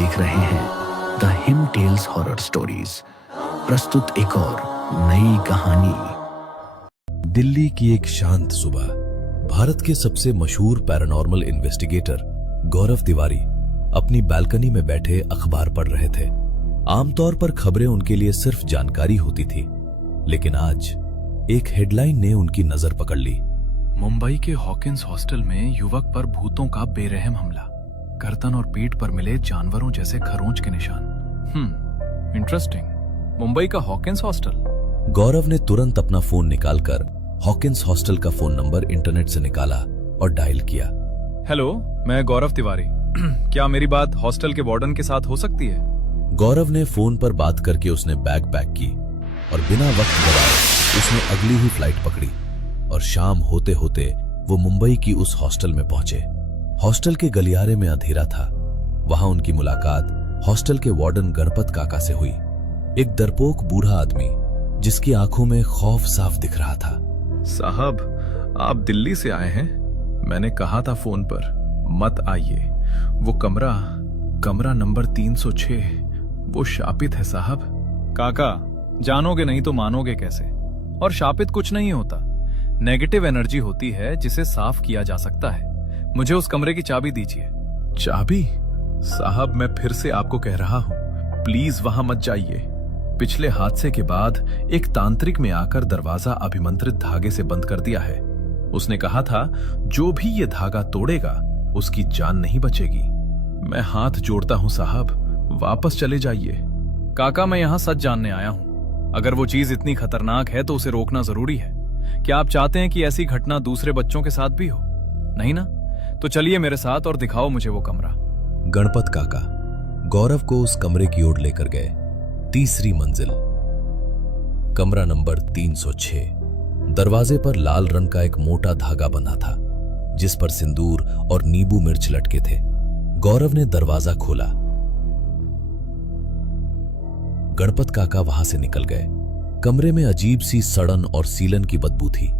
देख रहे हैं the him tales horror stories. प्रस्तुत एक और नई कहानी। दिल्ली की एक शांत सुबह भारत के सबसे मशहूर पैरानॉर्मल इन्वेस्टिगेटर गौरव तिवारी अपनी बालकनी में बैठे अखबार पढ़ रहे थे। आमतौर पर खबरें उनके लिए सिर्फ जानकारी होती थी, लेकिन आज एक हेडलाइन ने उनकी नजर पकड़ ली। मुंबई के हॉकिंस हॉस्टल में युवक पर भूतों का बेरहम हमला, गर्दन और पीठ पर मिले जानवरों जैसे खरोंच के निशान। इंटरेस्टिंग। मुंबई का हॉकिंस हॉस्टल। गौरव ने तुरंत अपना फोन निकालकर हॉकिंस हॉस्टल का फोन नंबर इंटरनेट से निकाला और डायल किया। हेलो, मैं गौरव तिवारी। क्या मेरी बात हॉस्टल के वार्डन के साथ हो सकती है? गौरव ने फोन पर बात करके उसने बैग पैक की और बिना वक्त गवाए उसने अगली ही फ्लाइट पकड़ी और शाम होते होते वो मुंबई की उस हॉस्टल में पहुंचे। हॉस्टल के गलियारे में अंधेरा था। वहां उनकी मुलाकात हॉस्टल के वार्डन गणपत काका से हुई, एक डरपोक बूढ़ा आदमी जिसकी आंखों में खौफ साफ दिख रहा था। साहब, आप दिल्ली से आए हैं? मैंने कहा था फोन पर मत आइए। वो कमरा नंबर 306 वो शापित है साहब। काका, जानोगे नहीं तो मानोगे कैसे? और शापित कुछ नहीं होता, नेगेटिव एनर्जी होती है जिसे साफ किया जा सकता है। मुझे उस कमरे की चाबी दीजिए। चाबी? साहब, मैं फिर से आपको कह रहा हूं, प्लीज वहां मत जाइए। पिछले हादसे के बाद एक तांत्रिक में आकर दरवाजा अभिमंत्रित धागे से बंद कर दिया है। उसने कहा था जो भी ये धागा तोड़ेगा उसकी जान नहीं बचेगी। मैं हाथ जोड़ता हूं साहब, वापस चले जाइए। काका, मैं यहां सच जानने आया हूं। अगर वो चीज इतनी खतरनाक है तो उसे रोकना जरूरी है। क्या आप चाहते हैं कि ऐसी घटना दूसरे बच्चों के साथ भी हो? नहीं ना? तो चलिए मेरे साथ और दिखाओ मुझे वो कमरा। गणपत काका गौरव को उस कमरे की ओर लेकर गए। तीसरी मंजिल, कमरा नंबर 306। दरवाजे पर लाल रंग का एक मोटा धागा बंधा था जिस पर सिंदूर और नींबू मिर्च लटके थे। गौरव ने दरवाजा खोला। गणपत काका वहां से निकल गए। कमरे में अजीब सी सड़न और सीलन की बदबू थी।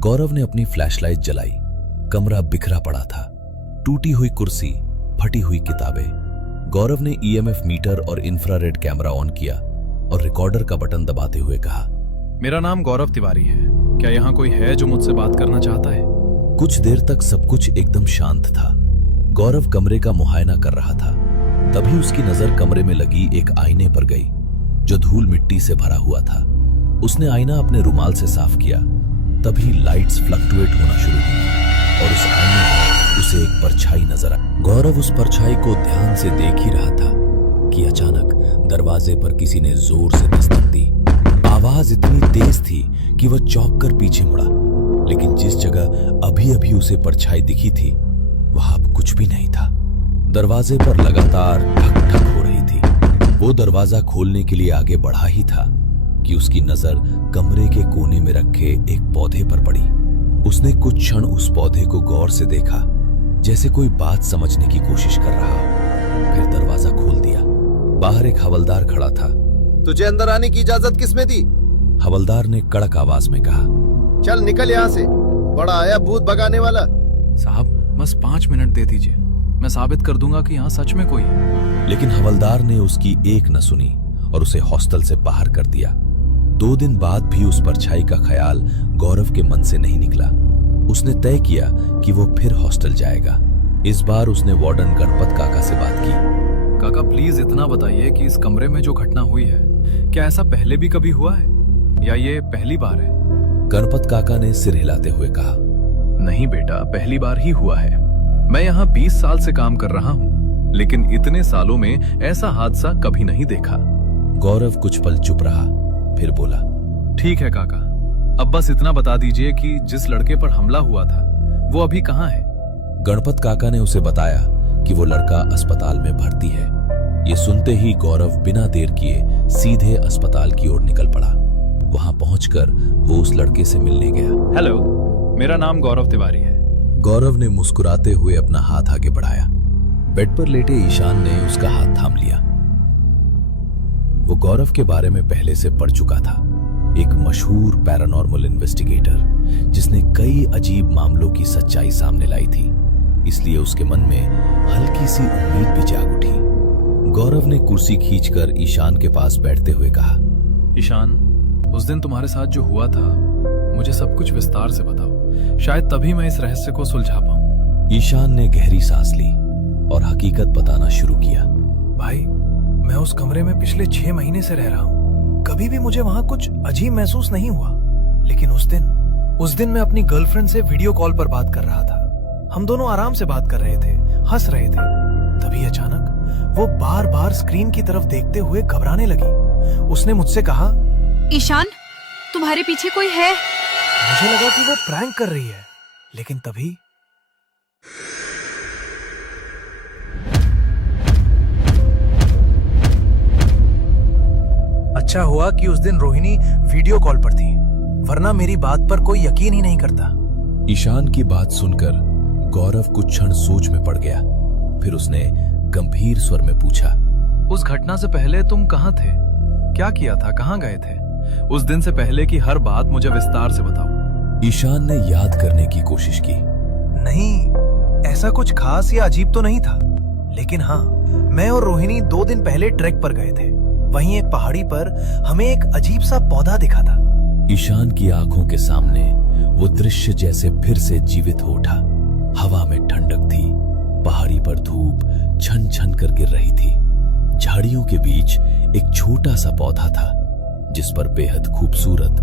गौरव ने अपनी फ्लैशलाइट जलाई। कमरा बिखरा पड़ा था, टूटी हुई कुर्सी, फटी हुई किताबें। गौरव ने ईएमएफ मीटर और इंफ्रारेड कैमरा ऑन किया और रिकॉर्डर का बटन दबाते हुए कहा, मेरा नाम गौरव तिवारी है। क्या यहाँ कोई है जो मुझसे बात करना चाहता है? कुछ देर तक सब कुछ एकदम शांत था। गौरव कमरे का मुआयना कर रहा था। तभी उसकी नजर कमरे में लगी एक आईने पर गई जो धूल मिट्टी से भरा हुआ था। उसने आईना अपने रुमाल से साफ किया। तभी लाइट्स फ्लक्चुएट होना शुरू हुई और उस आईने में उसे एक परछाई नजर आई। गौरव उस परछाई को ध्यान से देख ही रहा था कि अचानक दरवाजे पर किसी ने जोर से दस्तक दी। आवाज इतनी तेज थी कि वह चौंक कर पीछे मुड़ा, लेकिन जिस जगह अभी अभी उसे परछाई दिखी थी वहां अब कुछ भी नहीं था। दरवाजे पर लगातार ठक ठक हो रही थी। वो दरवाजा खोलने के लिए आगे बढ़ा ही था कि उसकी नजर कमरे के कोने में रखे एक पौधे पर पड़ी। उसने कुछ क्षण उस पौधे को गौर से देखा, जैसे कोई बात समझने की कोशिश कर रहा हो। फिर दरवाजा खोल दिया। बाहर एक हवलदार खड़ा था। तुझे अंदर आने की इजाजत किसने दी? हवलदार ने कड़क आवाज में कहा, चल निकल यहाँ से, बड़ा आया भूत भगाने वाला। साहब, बस 5 मिनट दे दीजिए, मैं साबित कर दूंगा कि यहाँ सच में कोई है। लेकिन हवलदार ने उसकी एक न सुनी और उसे हॉस्टल से बाहर कर दिया। 2 दिन बाद भी उस परछाई का ख्याल गौरव के मन से नहीं निकला। उसने तय किया कि वो फिर हॉस्टल जाएगा। इस बार उसने वार्डन गणपत काका से बात की। काका, प्लीज इतना बताइए कि इस कमरे में जो घटना हुई है, क्या ऐसा पहले भी कभी हुआ है या ये पहली बार है? गणपत काका ने सिर हिलाते हुए कहा, नहीं बेटा, पहली बार ही हुआ है। मैं यहाँ 20 साल से काम कर रहा हूँ, लेकिन इतने सालों में ऐसा हादसा कभी नहीं देखा। गौरव कुछ पल चुप रहा, फिर बोला, ठीक है काका, अब बस इतना बता दीजिए कि जिस लड़के पर हमला हुआ था वो अभी कहाँ है? गणपत काका ने उसे बताया कि वो लड़का अस्पताल में भर्ती है। ये सुनते ही गौरव बिना देर किए सीधे अस्पताल की ओर निकल पड़ा। वहां पहुंचकर वो उस लड़के से मिलने गया। हेलो, मेरा नाम गौरव तिवारी है। गौरव ने मुस्कुराते हुए अपना हाथ आगे बढ़ाया। बेड पर लेटे ईशान ने उसका हाथ थाम लिया। वो गौरव के बारे में पहले से पढ़ चुका था, एक मशहूर पैरानॉर्मल इन्वेस्टिगेटर जिसने कई अजीब मामलों की सच्चाई सामने लाई थी। इसलिए उसके मन में हल्की सी उम्मीद भी जाग उठी। गौरव ने कुर्सी खींचकर ईशान के पास बैठते हुए कहा, ईशान, उस दिन तुम्हारे साथ जो हुआ था, मुझे सब कुछ विस्तार से बताओ। शायद तभी मैं इस रहस्य को सुलझा पाऊं। ईशान ने गहरी सांस ली और हकीकत बताना शुरू किया। भाई, मैं उस कमरे में पिछले 6 महीने से रह रहा हूँ। कभी भी मुझे वहां कुछ अजीब महसूस नहीं हुआ, लेकिन उस दिन मैं अपनी गर्लफ्रेंड से वीडियो कॉल पर बात कर रहा था। हम दोनों आराम से बात कर रहे थे, हंस रहे थे। तभी अचानक वो बार बार स्क्रीन की तरफ देखते हुए घबराने लगी। उसने मुझसे कहा, ईशान, तुम्हारे पीछे कोई है। मुझे लगा कि वो प्रैंक कर रही है, लेकिन तभी अच्छा हुआ कि उस दिन रोहिणी वीडियो कॉल पर थी, वरना मेरी बात पर कोई यकीन ही नहीं करता। ईशान की बात सुनकर गौरव कुछ क्षण सोच में पड़ गया। फिर उसने गंभीर स्वर में पूछा, उस घटना से पहले तुम कहाँ थे? क्या किया था? कहाँ गए थे? उस दिन से पहले की हर बात मुझे विस्तार से बताओ। ईशान ने याद करने की कोशिश की। नहीं, ऐसा कुछ खास या अजीब तो नहीं था, लेकिन हाँ, मैं और रोहिणी 2 दिन पहले ट्रैक पर गए थे। वहीं एक पहाड़ी पर हमें एक अजीब सा पौधा दिखा था। ईशान की आंखों के सामने वो दृश्य जैसे फिर से जीवित हो उठा। हवा में ठंडक थी, पहाड़ी पर धूप छन छन कर गिर रही थी। झाड़ियों के बीच एक छोटा सा पौधा था, जिस पर बेहद खूबसूरत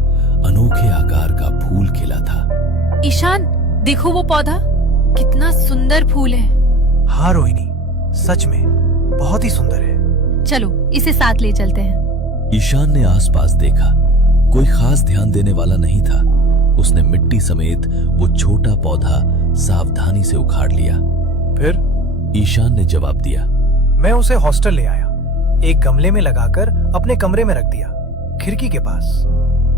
अनोखे आकार का फूल खिला था। ईशान, देखो वो पौधा, कितना सुंदर फूल है। हाँ रोहिणी, सच में बहुत ही सुंदर है। चलो इसे साथ ले चलते हैं। ईशान ने आसपास देखा। कोई खास ध्यान देने वाला नहीं था। उसने मिट्टी समेत वो छोटा पौधा सावधानी से उखाड़ लिया। फिर ईशान ने जवाब दिया, मैं उसे हॉस्टल ले आया, एक गमले में लगाकर अपने कमरे में रख दिया, खिड़की के पास।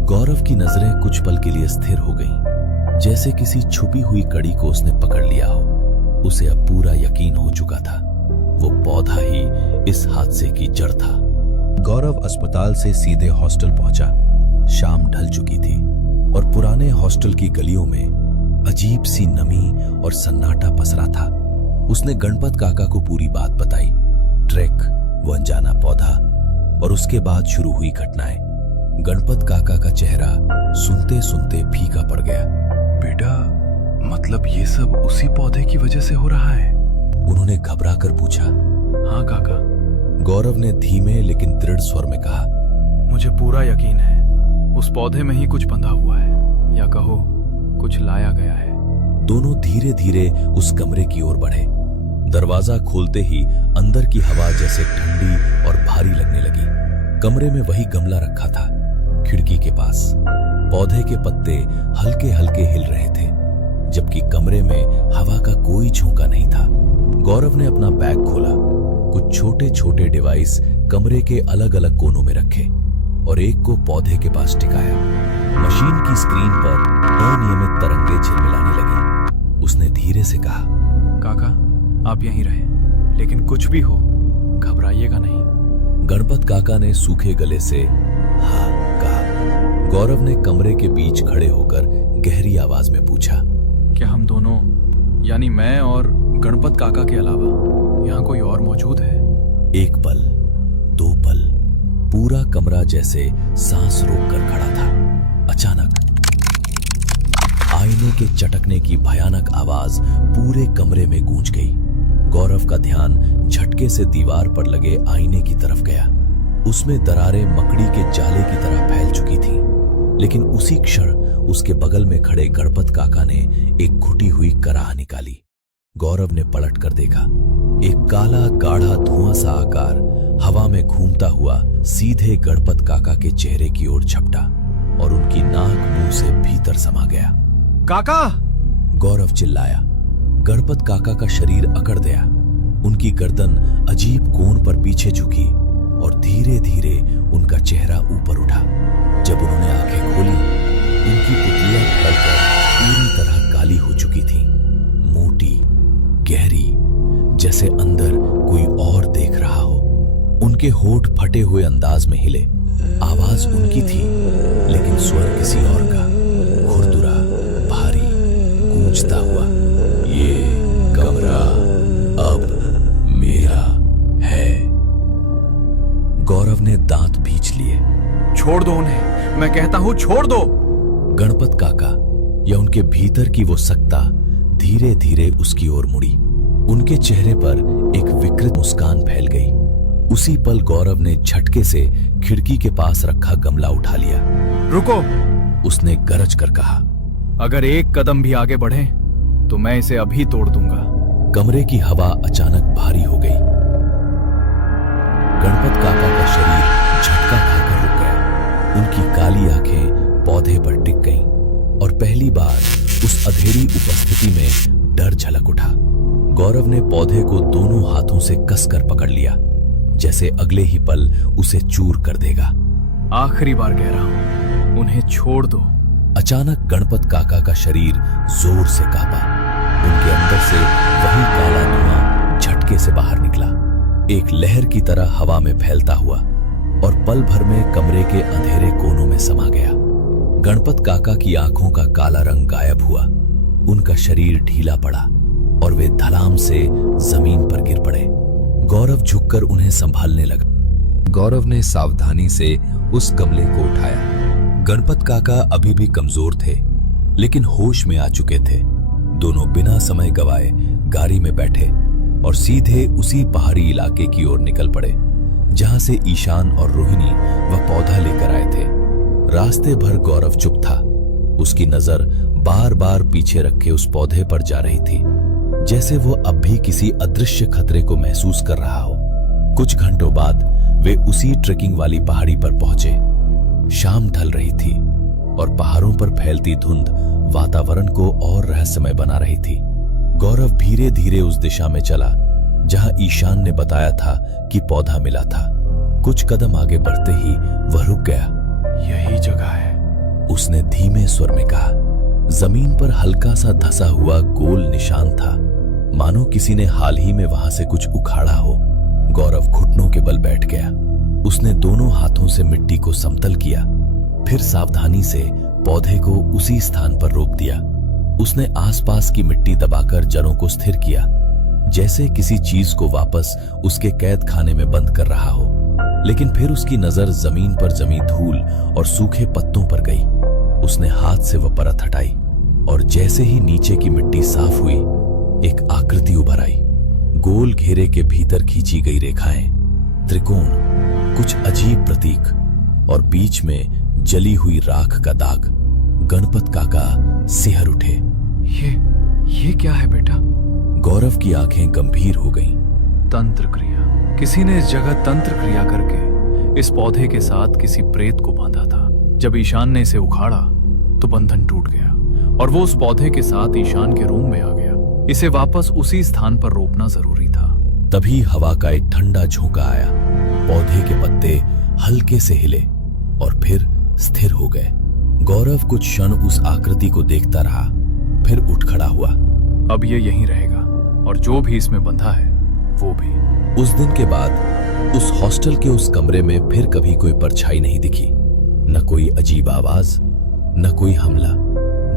गौरव की नजरें कुछ पल के लिए स्थिर हो गईं, जैसे किसी छुपी हुई कड़ी को उसने पकड़ लिया हो। उसे अब पूरा यकीन हो चुका था, वो पौधा ही इस हादसे की जड़ था। गौरव अस्पताल से सीधे हॉस्टल पहुंचा। शाम ढल चुकी थी और पुराने हॉस्टल की गलियों में अजीब सी नमी और सन्नाटा पसरा था। उसने गणपत काका को पूरी बात बताई, ट्रैक, वो अनजाना पौधा और उसके बाद शुरू हुई घटनाएं। गणपत काका का चेहरा सुनते सुनते फीका पड़ गया। बेटा, मतलब ये सब उसी पौधे की वजह से हो रहा है? उन्होंने घबराकर पूछा। हाँ काका। गौरव ने धीमे लेकिन दृढ़ स्वर में कहा, मुझे पूरा यकीन है उस पौधे में ही कुछ बंधा हुआ है, या कहो कुछ लाया गया है। दोनों धीरे धीरे उस कमरे की ओर बढ़े। दरवाजा खोलते ही अंदर की हवा जैसे ठंडी और भारी लगने लगी। कमरे में वही गमला रखा था, खिड़की के पास। पौधे के पत्ते हल्के हल्के हिल रहे थे, जबकि कमरे में हवा का कोई झोंका नहीं था। गौरव ने अपना बैग खोला, कुछ छोटे छोटे डिवाइस कमरे के अलग अलग कोनों में रखे और एक को पौधे के पास टिकाया। मशीन की स्क्रीन पर अनियमित तरंगें झिलमिलाने लगी। उसने धीरे से कहा, काका, आप यहीं रहें, लेकिन कुछ भी हो घबराइएगा नहीं। गणपत काका ने सूखे गले से हाँ कहा। गौरव ने कमरे के बीच खड़े होकर गहरी आवाज में पूछा, क्या हम दोनों, यानी मैं और गणपत काका के अलावा यहाँ कोई और मौजूद है? एक पल, 2 पल, पूरा कमरा जैसे सांस रोककर खड़ा था। अचानक आईने के चटकने की भयानक आवाज पूरे कमरे में गूंज गई। गौरव का ध्यान झटके से दीवार पर लगे आईने की तरफ गया। उसमें दरारें मकड़ी के जाले की तरह फैल चुकी थीं, लेकिन उसी क्षण उसके बगल में खड़े गणपत काका ने एक घुटी हुई कराह निकाली। गौरव ने पलट कर देखा। एक काला गाढ़ा धुआं सा आकार हवा में घूमता हुआ सीधे गणपत काका के चेहरे की ओर झपटा और उनकी नाक मुंह से भीतर समा गया। काका! गौरव चिल्लाया। गणपत काका का शरीर अकड़ गया। उनकी गर्दन अजीब कोण पर पीछे झुकी और धीरे धीरे उनका चेहरा ऊपर उठा। जब उन्होंने आंखें खोली, उनकी पुतलियां फैलकर पूरी तरह काली हो चुकी थीं, मोटी, गहरी, जैसे अंदर कोई और देख रहा हो। उनके होठ फटे हुए अंदाज में हिले। आवाज उनकी थी, लेकिन स्वर किसी और का, खुरदुरा, भारी, गूंजता हुआ। ये कमरा अब मेरा है। गौरव ने दांत भींच लिए। छोड़ दो उन्हें, मैं कहता हूं छोड़ दो। गणपत काका या उनके भीतर की वो सत्ता धीरे धीरे उसकी ओर मुड़ी। उनके चेहरे पर एक विकृत मुस्कान फैल गई। उसी पल गौरव ने झटके से खिड़की के पास रखा गमला उठा लिया। रुको, उसने गरज कर कहा, अगर एक कदम भी आगे बढ़े तो मैं इसे अभी तोड़ दूंगा। कमरे की हवा अचानक भारी हो गई। गणपत काका का शरीर झटका खाकर रुक गया। उनकी काली आंखें पौधे पर टिक गईं और पहली बार उस अधेरी उपस्थिति में डर झलक उठा। गौरव ने पौधे को दोनों हाथों से कसकर पकड़ लिया, जैसे अगले ही पल उसे चूर कर देगा। आखिरी बार कह रहा हूं, उन्हें छोड़ दो। अचानक गणपत काका का शरीर जोर से कांपा। उनके अंदर से वही काला धुआं झटके से बाहर निकला, एक लहर की तरह हवा में फैलता हुआ और पल भर में कमरे के अंधेरे कोनों में समा गया। गणपत काका की आंखों का काला रंग गायब हुआ। उनका शरीर ढीला पड़ा और वे धड़ाम से जमीन पर गिर पड़े। गौरव झुककर उन्हें संभालने लगा। गौरव ने सावधानी से उस गमले को उठाया। गणपत काका अभी भी कमजोर थे, लेकिन होश में आ चुके थे। दोनों बिना समय गवाए गाड़ी में बैठे और सीधे उसी पहाड़ी इलाके की ओर निकल पड़े जहां से ईशान और रोहिणी वह पौधा लेकर आए थे। रास्ते भर गौरव चुप था। उसकी नजर बार बार पीछे रखे उस पौधे पर जा रही थी, जैसे वो अब भी किसी अदृश्य खतरे को महसूस कर रहा हो। कुछ घंटों बाद वे उसी ट्रेकिंग वाली पहाड़ी पर पहुंचे। शाम ढल रही थी और पहाड़ों पर फैलती धुंध वातावरण को और रहस्यमय बना रही थी। गौरव धीरे धीरे उस दिशा में चला जहां ईशान ने बताया था कि पौधा मिला था। कुछ कदम आगे बढ़ते ही वह रुक गया। यही जगह है, उसने धीमे स्वर में कहा। जमीन पर हल्का सा धसा हुआ गोल निशान था, मानो किसी ने हाल ही में वहां से कुछ उखाड़ा हो। गौरव घुटनों के बल बैठ गया। उसने दोनों हाथों से मिट्टी को समतल किया, फिर सावधानी से पौधे को उसी स्थान पर रोक दिया। उसने आसपास की मिट्टी दबाकर जड़ों को स्थिर किया, जैसे किसी चीज को वापस उसके कैद खाने में बंद कर रहा हो। लेकिन फिर उसकी नजर जमीन पर जमी धूल और सूखे पत्तों पर गई। उसने हाथ से वह परत हटाई और जैसे ही नीचे की मिट्टी साफ हुई, एक आकृति उभर आई। गोल घेरे के भीतर खींची गई रेखाएं, त्रिकोण, कुछ अजीब प्रतीक और बीच में जली हुई राख का दाग। गणपत काका सिहर उठे। ये क्या है बेटा? गौरव की आंखें गंभीर हो गईं। तंत्र क्रिया। किसी ने इस जगह तंत्र क्रिया करके इस पौधे के साथ किसी प्रेत को बांधा था। जब ईशान ने इसे उखाड़ा तो बंधन टूट गया और वो उस पौधे के साथ ईशान के रूम में आ गया। इसे वापस उसी स्थान पर रोपना जरूरी था। तभी हवा का एक ठंडा झोंका आया। पौधे के पत्ते हल्के से हिले और फिर स्थिर हो गए। गौरव कुछ क्षण उस आकृति को देखता रहा, फिर उठ खड़ा हुआ। अब ये यहीं रहेगा और जो भी इसमें बंधा है वो भी। उस दिन के बाद उस हॉस्टल के उस कमरे में फिर कभी कोई परछाई नहीं दिखी, न कोई अजीब आवाज, न कोई हमला,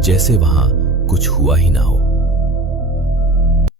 जैसे वहां कुछ हुआ ही ना हो।